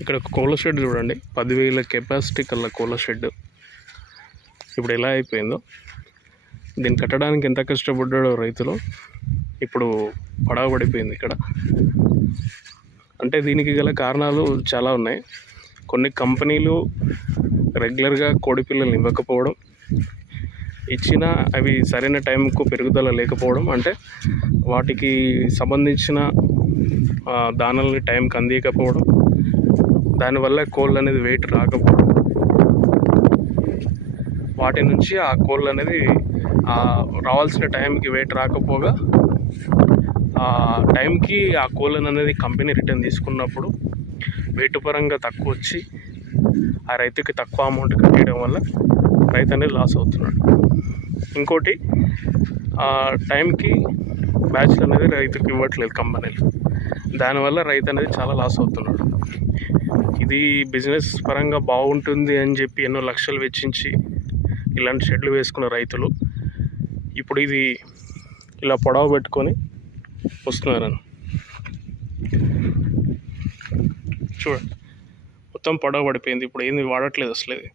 ఇక్కడ ఒక కోళ్ళ షెడ్ చూడండి, 10,000 కెపాసిటీ కల్లా కోళ్ళ షెడ్ ఇప్పుడు ఎలా అయిపోయిందో. దీన్ని కట్టడానికి ఎంత కష్టపడ్డాడో రైతులు, ఇప్పుడు పడవ పడిపోయింది ఇక్కడ. అంటే దీనికి గల కారణాలు చాలా ఉన్నాయి. కొన్ని కంపెనీలు రెగ్యులర్గా కోడి పిల్లల్ని ఇవ్వకపోవడం, ఇచ్చినా అవి సరైన టైంకు పెరుగుదల లేకపోవడం, అంటే వాటికి సంబంధించిన దానాలని టైంకి అందియకపోవడం, దానివల్ల కోళ్ళు అనేది వెయిట్ రాకపోవడం, వాటి నుంచి ఆ కోళ్ళు అనేది రావాల్సిన టైంకి వెయిట్ రాకపోగా ఆ టైంకి ఆ కోళ్ళను అనేది కంపెనీ రిటర్న్ తీసుకున్నప్పుడు వెయిట్ పరంగా తక్కువ వచ్చి ఆ రైతుకి తక్కువ అమౌంట్ కట్టేయడం వల్ల రైతు అనేది లాస్ అవుతున్నాడు. ఇంకోటి, ఆ టైంకి బ్యాచ్లు అనేది రైతుకి ఇవ్వట్లేదు కంపెనీలు, దానివల్ల రైతు అనేది చాలా లాస్ అవుతున్నాడు. ఇది బిజినెస్ పరంగా బాగుంటుంది అని చెప్పి ఎన్నో లక్షలు వెచ్చించి ఇలాంటి షెడ్లు వేసుకున్న రైతులు ఇప్పుడు ఇది ఇలా పొడవ పెట్టుకొని వస్తున్నారని చూడండి, మొత్తం పొడవ పడిపోయింది. ఇప్పుడు ఏంది వాడట్లేదు అసలు. ఇది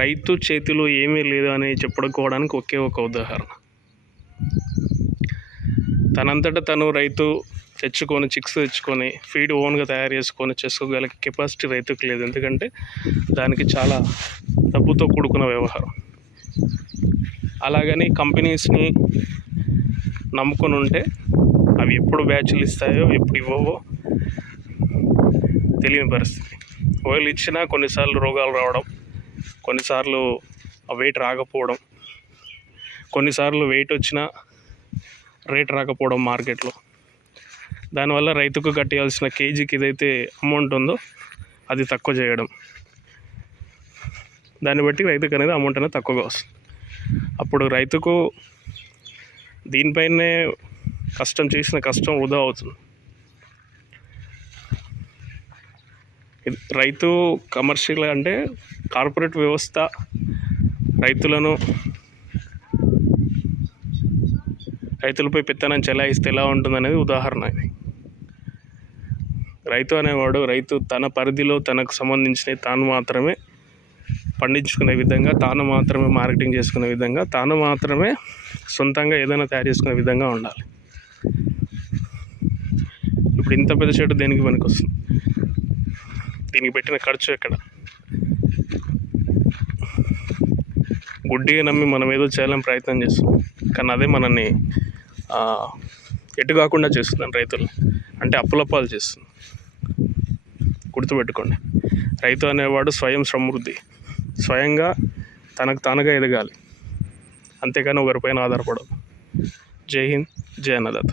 రైతు చేతిలో ఏమీ లేదు అని చెప్పుకోవడానికి ఒకే ఒక ఉదాహరణ. తనంతటా తను రైతు తెచ్చుకొని చిక్స్ తెచ్చుకొని ఫీడ్ ఓన్గా తయారు చేసుకొని చేసుకోగల కెపాసిటీ రైతుకు లేదు. ఎందుకంటే దానికి చాలా డబ్బుతో కూడుకున్న వ్యవహారం. అలాగని కంపెనీస్ని నమ్ముకొని ఉంటే అవి ఎప్పుడు బ్యాచ్లు ఇస్తాయో ఎప్పుడు ఇవ్వవో తెలియని పరిస్థితి. ఒకవేళ ఇచ్చినా కొన్నిసార్లు రోగాలు రావడం, కొన్నిసార్లు ఆ వెయిట్ రాకపోవడం, కొన్నిసార్లు వెయిట్ వచ్చినా రేట్ రాకపోవడం మార్కెట్లో. దానివల్ల రైతుకు కట్టేయాల్సిన కేజీకి ఏదైతే అమౌంట్ ఉందో అది తక్కువ చేయడం, దాన్ని బట్టి రైతుకు అనేది అమౌంట్ అనేది తక్కువగా వస్తుంది. అప్పుడు రైతుకు దీనిపైనే చేసిన కష్టం వృధా అవుతుంది. రైతు కమర్షియల్ అంటే కార్పొరేట్ వ్యవస్థ రైతులపై పెత్తనం చెలాయిస్తే ఎలా ఉంటుందనేది ఉదాహరణ. ఇది రైతు అనేవాడు తన పరిధిలో తనకు సంబంధించినవి తాను మాత్రమే పండించుకునే విధంగా, తాను మాత్రమే మార్కెటింగ్ చేసుకునే విధంగా, తాను మాత్రమే సొంతంగా ఏదైనా తయారు చేసుకునే విధంగా ఉండాలి. ఇప్పుడు ఇంత పెద్ద షెడ్ దేనికి పనికి వస్తుంది? దీనికి పెట్టిన ఖర్చు ఎక్కడ? గుడ్డిగా నమ్మి మనం ఏదో చేయాలని ప్రయత్నం చేస్తున్నాం, కానీ అదే మనల్ని ఎటు కాకుండా చేస్తున్నాం. రైతులు అంటే అప్పులప్పాలు చేస్తుంది. గుర్తుపెట్టుకోండి, రైతు అనేవాడు స్వయం సమృద్ధి, స్వయంగా తనకు తానుగా ఎదగాలి, అంతేకాని ఒకరిపైన ఆధారపడదు. జై హింద్, జై అన్నదాత.